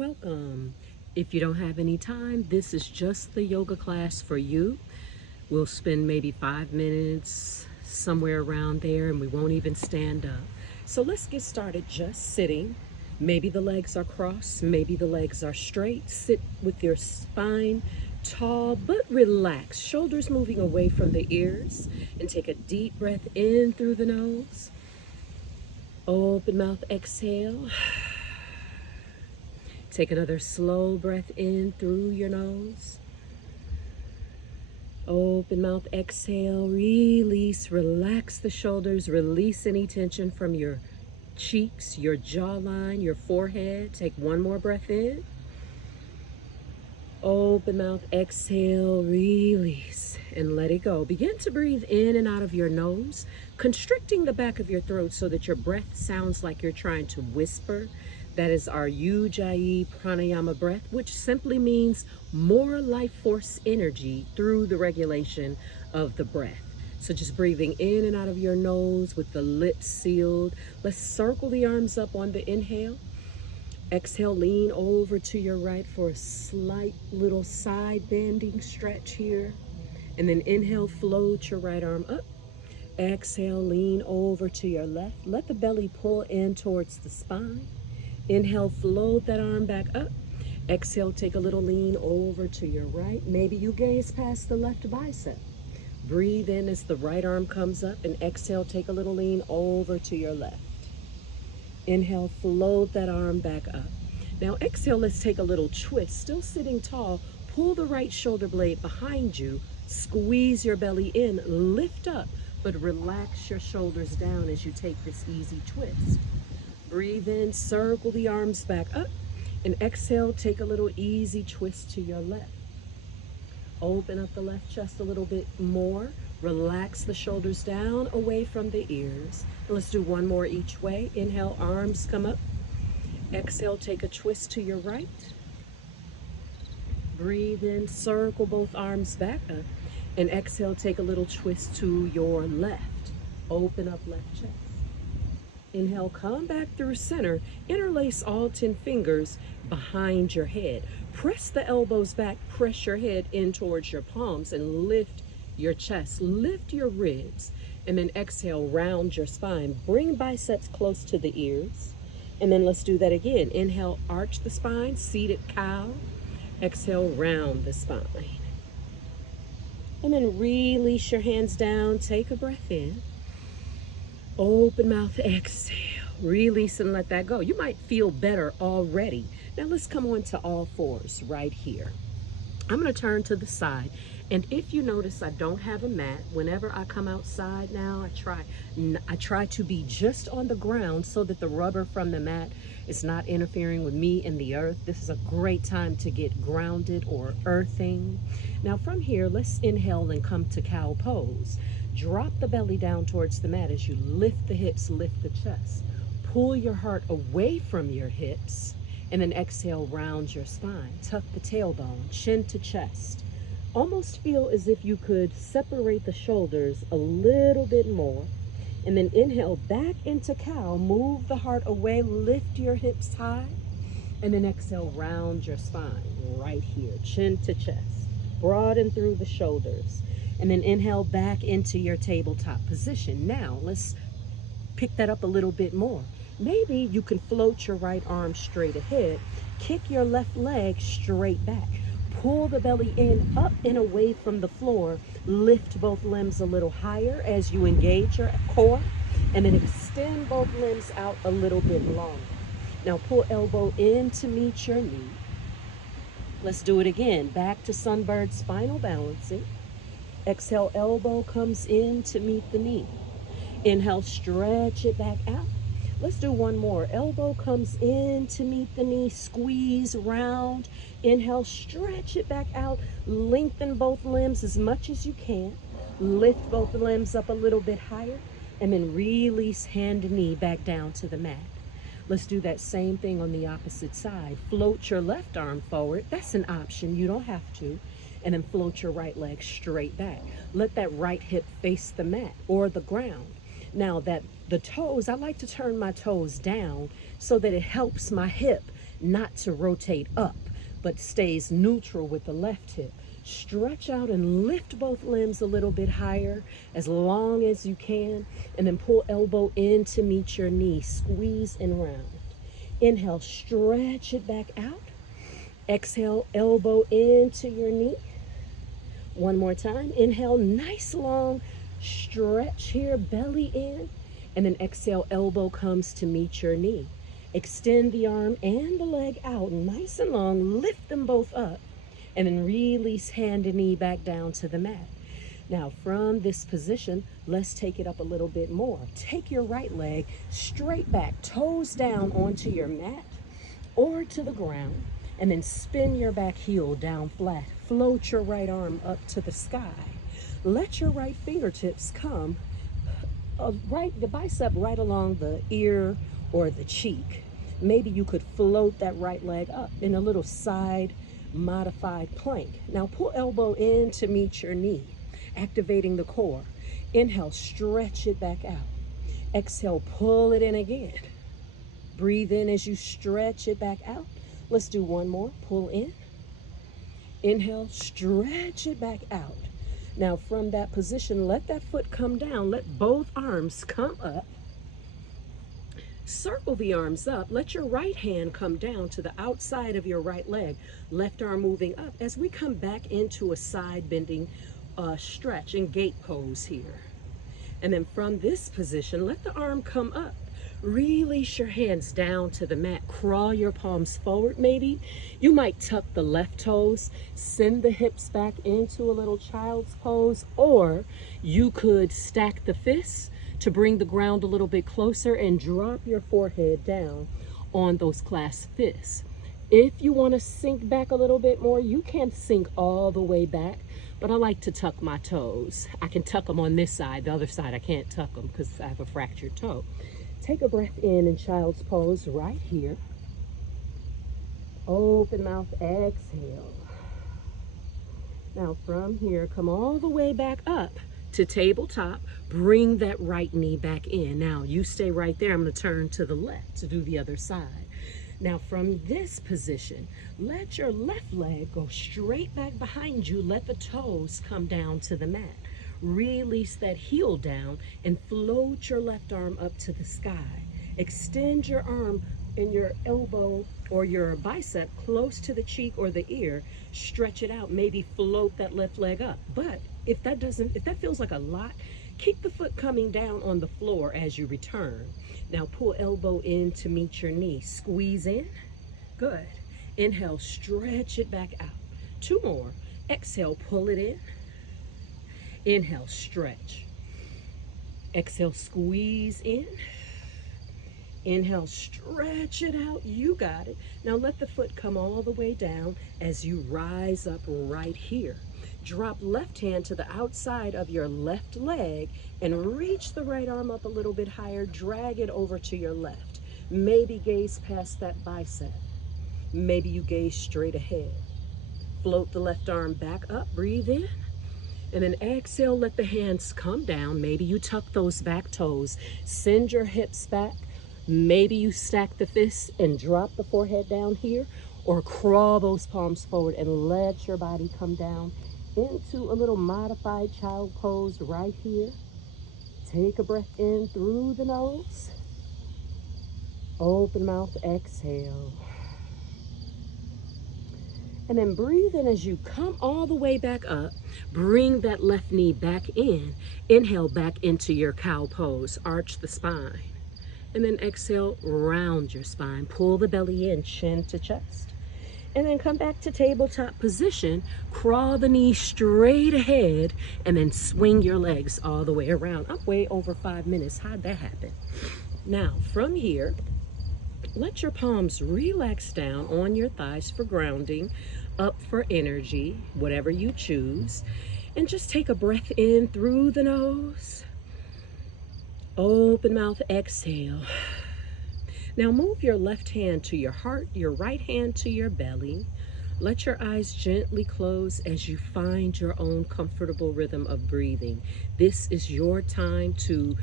welcome. If you don't have any time, this is just the yoga class for you. We'll spend maybe 5 minutes somewhere around there and we won't even stand up. So let's get started just sitting. Maybe the legs are crossed, maybe the legs are straight. Sit with your spine tall but relaxed, shoulders moving away from the ears, and take a deep breath in through the nose. Open mouth, exhale. Take another slow breath in through your nose. Open mouth, exhale, release, relax the shoulders, release any tension from your cheeks, your jawline, your forehead. Take one more breath in. Open mouth, exhale, release, and let it go. Begin to breathe in and out of your nose, constricting the back of your throat so that your breath sounds like you're trying to whisper. That is our Ujjayi Pranayama breath, which simply means more life force energy through the regulation of the breath. So just breathing in and out of your nose with the lips sealed. Let's circle the arms up on the inhale. Exhale, lean over to your right for a slight little side bending stretch here. And then inhale, float your right arm up. Exhale, lean over to your left. Let the belly pull in towards the spine. Inhale, float that arm back up. Exhale, take a little lean over to your right. Maybe you gaze past the left bicep. Breathe in as the right arm comes up, and exhale, take a little lean over to your left. Inhale, float that arm back up. Now exhale, let's take a little twist. Still sitting tall, pull the right shoulder blade behind you, squeeze your belly in, lift up, but relax your shoulders down as you take this easy twist. Breathe in, circle the arms back up, and exhale, take a little easy twist to your left. Open up the left chest a little bit more. Relax the shoulders down away from the ears. And let's do one more each way. Inhale, arms come up. Exhale, take a twist to your right. Breathe in, circle both arms back up. And exhale, take a little twist to your left. Open up left chest. Inhale, come back through center. Interlace all 10 fingers behind your head. Press the elbows back, press your head in towards your palms and lift your chest, lift your ribs. And then exhale, round your spine. Bring biceps close to the ears. And then let's do that again. Inhale, arch the spine, seated cow. Exhale, round the spine. And then release your hands down, take a breath in. Open mouth, exhale, release and let that go. You might feel better already. Now let's come on to all fours right here. I'm going to turn to the side. And if you notice, I don't have a mat. Whenever I come outside now, I try to be just on the ground so that the rubber from the mat is not interfering with me and the earth. This is a great time to get grounded or earthing. Now from here, let's inhale and come to cow pose. Drop the belly down towards the mat as you lift the hips, lift the chest. Pull your heart away from your hips, and then exhale, round your spine. Tuck the tailbone, chin to chest. Almost feel as if you could separate the shoulders a little bit more. And then inhale back into cow, move the heart away, lift your hips high. And then exhale, round your spine right here, chin to chest. Broaden through the shoulders. And then inhale back into your tabletop position. Now let's pick that up a little bit more. Maybe you can float your right arm straight ahead, kick your left leg straight back. Pull the belly in, up and away from the floor. Lift both limbs a little higher as you engage your core, and then extend both limbs out a little bit longer. Now pull elbow in to meet your knee. Let's do it again. Back to sunbird spinal balancing. Exhale, elbow comes in to meet the knee. Inhale, stretch it back out. Let's do one more. Elbow comes in to meet the knee, squeeze round. Inhale, stretch it back out. Lengthen both limbs as much as you can. Lift both limbs up a little bit higher, and then release hand and knee back down to the mat. Let's do that same thing on the opposite side. Float your left arm forward. That's an option. You don't have to. And then float your right leg straight back. Let that right hip face the mat or the ground. Now that the toes, I like to turn my toes down so that it helps my hip not to rotate up, but stays neutral with the left hip. Stretch out and lift both limbs a little bit higher, as long as you can, and then pull elbow in to meet your knee. Squeeze and round. Inhale, stretch it back out. Exhale, elbow into your knee. One more time. Inhale, nice long stretch here, belly in. And then exhale, elbow comes to meet your knee. Extend the arm and the leg out, nice and long. Lift them both up. And then release hand and knee back down to the mat. Now from this position, let's take it up a little bit more. Take your right leg straight back, toes down onto your mat or to the ground, and then spin your back heel down flat. Float your right arm up to the sky. Let your right fingertips come the bicep right along the ear or the cheek. Maybe you could float that right leg up in a little side modified plank. Now pull elbow in to meet your knee, activating the core. Inhale, stretch it back out. Exhale, pull it in again. Breathe in as you stretch it back out. Let's do one more. Pull in. Inhale, stretch it back out. Now from that position, let that foot come down. Let both arms come up. Circle the arms up. Let your right hand come down to the outside of your right leg. Left arm moving up as we come back into a side bending stretch and gate pose here. And then from this position, let the arm come up. Release your hands down to the mat. Crawl your palms forward maybe. You might tuck the left toes, send the hips back into a little child's pose, or you could stack the fists to bring the ground a little bit closer and drop your forehead down on those clasped fists. If you want to sink back a little bit more, you can sink all the way back, but I like to tuck my toes. I can tuck them on this side. The other side, I can't tuck them because I have a fractured toe. Take a breath in child's pose right here. Open mouth, exhale. Now from here, come all the way back up to tabletop. Bring that right knee back in. Now you stay right there. I'm going to turn to the left to do the other side. Now from this position, let your left leg go straight back behind you. Let the toes come down to the mat. Release that heel down and float your left arm up to the sky. Extend your arm and your elbow or your bicep close to the cheek or the ear. Stretch it out. Maybe float that left leg up. But if that feels like a lot, keep the foot coming down on the floor as you return. Now pull elbow in to meet your knee. Squeeze in. Good. Inhale, stretch it back out. Two more. Exhale, pull it in. Inhale, stretch. Exhale, squeeze in. Inhale, stretch it out. You got it. Now let the foot come all the way down as you rise up right here. Drop left hand to the outside of your left leg and reach the right arm up a little bit higher. Drag it over to your left. Maybe gaze past that bicep. Maybe you gaze straight ahead. Float the left arm back up. Breathe in. And then exhale, let the hands come down. Maybe you tuck those back toes. Send your hips back. Maybe you stack the fists and drop the forehead down here, or crawl those palms forward and let your body come down into a little modified child pose right here. Take a breath in through the nose. Open mouth, exhale. And then breathe in as you come all the way back up. Bring that left knee back in. Inhale back into your cow pose. Arch the spine. And then exhale, round your spine. Pull the belly in, chin to chest. And then come back to tabletop position. Crawl the knee straight ahead. And then swing your legs all the way around. I'm way over 5 minutes. How'd that happen? Now, from here, let your palms relax down on your thighs for grounding, up for energy, whatever you choose. And just take a breath in through the nose. Open mouth, exhale. Now move your left hand to your heart, your right hand to your belly. Let your eyes gently close as you find your own comfortable rhythm of breathing. This is your time to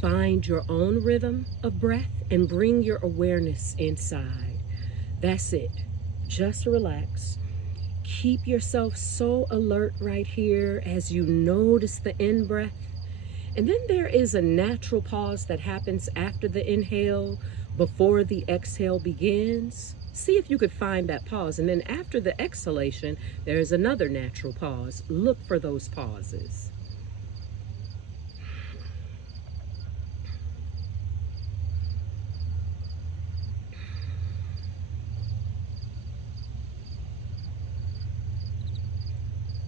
find your own rhythm of breath and bring your awareness inside. That's it. Just relax. Keep yourself so alert right here as you notice the in breath. And then there is a natural pause that happens after the inhale, before the exhale begins. See if you could find that pause. And then after the exhalation, there is another natural pause. Look for those pauses.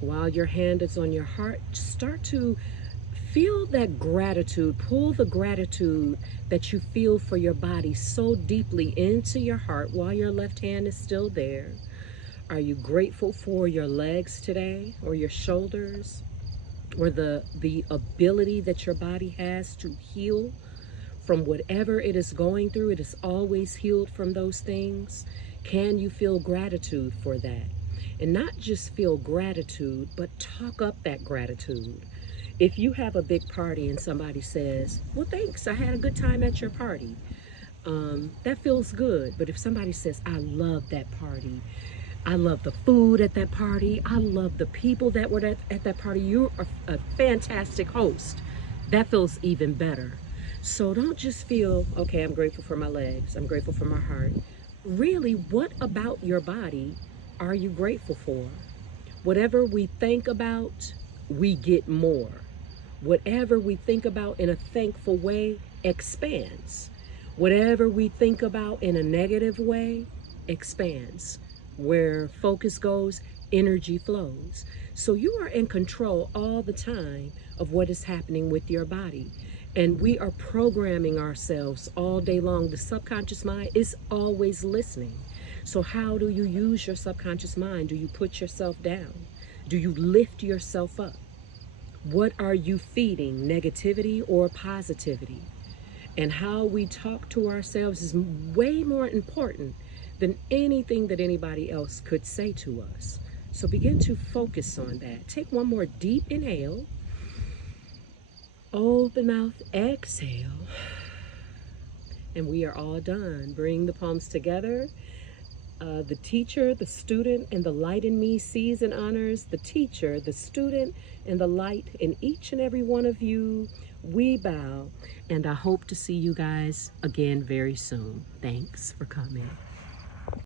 While your hand is on your heart, start to feel that gratitude. Pull the gratitude that you feel for your body so deeply into your heart while your left hand is still there. Are you grateful for your legs today, or your shoulders, or the ability that your body has to heal from whatever it is going through? It is always healed from those things. Can you feel gratitude for that? And not just feel gratitude, but talk up that gratitude. If you have a big party and somebody says, well, thanks, I had a good time at your party, that feels good. But if somebody says, I love that party, I love the food at that party, I love the people that were at that party, you're a fantastic host, that feels even better. So don't just feel, okay, I'm grateful for my legs, I'm grateful for my heart. Really, what about your body are you grateful for? Whatever we think about, we get more. Whatever we think about in a thankful way expands. Whatever we think about in a negative way expands. Where focus goes, energy flows. So you are in control all the time of what is happening with your body. And we are programming ourselves all day long. The subconscious mind is always listening. So how do you use your subconscious mind? Do you put yourself down? Do you lift yourself up? What are you feeding, negativity or positivity? And how we talk to ourselves is way more important than anything that anybody else could say to us. So begin to focus on that. Take one more deep inhale. Open mouth, exhale. And we are all done. Bring the palms together. The teacher, the student, and the light in me sees and honors the teacher, the student, and the light in each and every one of you. We bow, and I hope to see you guys again very soon. Thanks for coming.